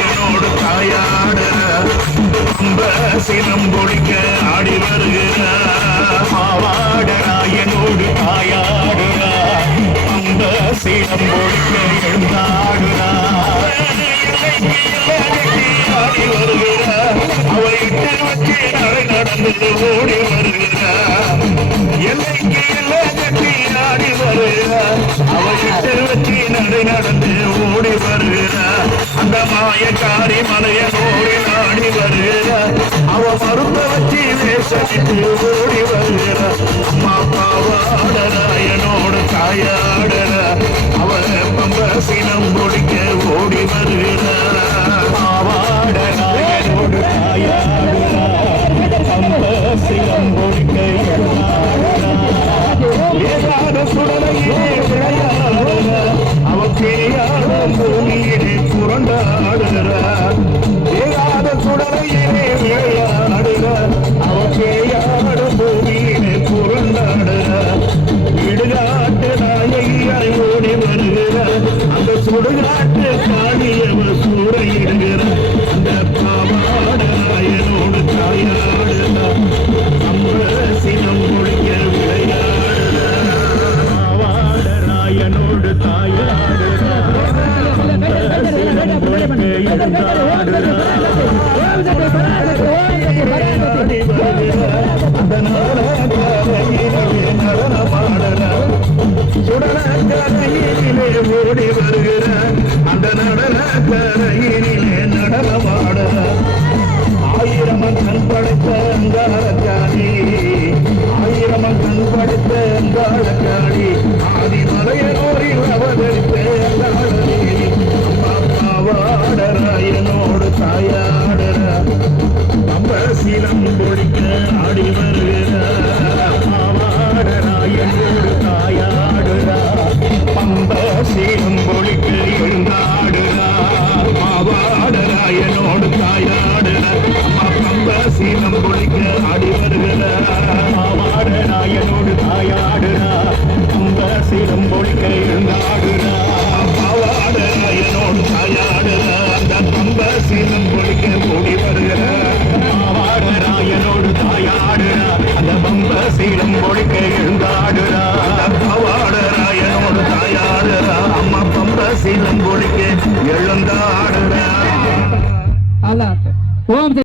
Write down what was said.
என்னோடு தாயாட சினம் பொழிக்க ஆடி வருகிற பாவாடராயனோடு தாயாடுறா அந்த சினம் பொழிக்க எழுந்தாடுறா ஆடி வருகிற அவளை இட்டு வச்சு நடை நடந்து ஓடி வருகிற எல்லைக்கு எல்லா கட்டி ஆடி வருகிற அவளை இட்டு வச்சு நடை நடந்து ஓடி வருகிற அந்த மாயக்காரி மலைய ஓடி நாடி வருகிற அவ மருந்த வச்சு வேஷமிட்டு ஓடி வருகிற அம்மா பாவாடராயனோடு தாயாடுற அவ பம்ப சினம் முடிக்க ஓடி வருகிற பாவாடராயனோடு தாயாடுற பம்ப சினம் முடிக்க ஏகாத சுடலையே விளையாடுற அவ பேயாட பூமியிலே புரண்டாடுற ஏகாத சுடலையிலே விளையாடுற அவ பேயாட பூமியிலே புரண்டாடுற விடுகாட்டு நாயகியாய் ஓடி வருகிற அந்த சுடுகாட்டு காணியவ சூறையிடுகிற அந்த பாவாடராயனோடு தாயாடுற அம்ப சினம் முடிக்க விளையாடுற பாவாடராயனோடு தாயாடுற சினம் முடிக்க எழுந்தாடுற சுடலக்கரையிலே ஓடி வருகிற அந்த நடனக்கரையிலே நடனமாடுற ஆயிரம் கண் படைத்த அங்காளக்காரி ஆயிரம் கண் படைத்த அங்காளக்காரி ஆதிமலையனோரில் அவதரித்த அங்காளி பாவாடராயனோடு தாயாடுற அம்ப சீலம் பொழிக்க ஆடி வருகிற பாவாடராயனோடு தாயாடுற பம்ப சீலம் பொழிக்க எழுந்தாடுறா பாவாடராயனோடு தாயாடுற பம்ப சீலம் பொழிக்க ஆடி வருகிற பாவாடராயனோடு தாயாடுற பம்ப சீலம் பொழிக்க எழுந்தாடுற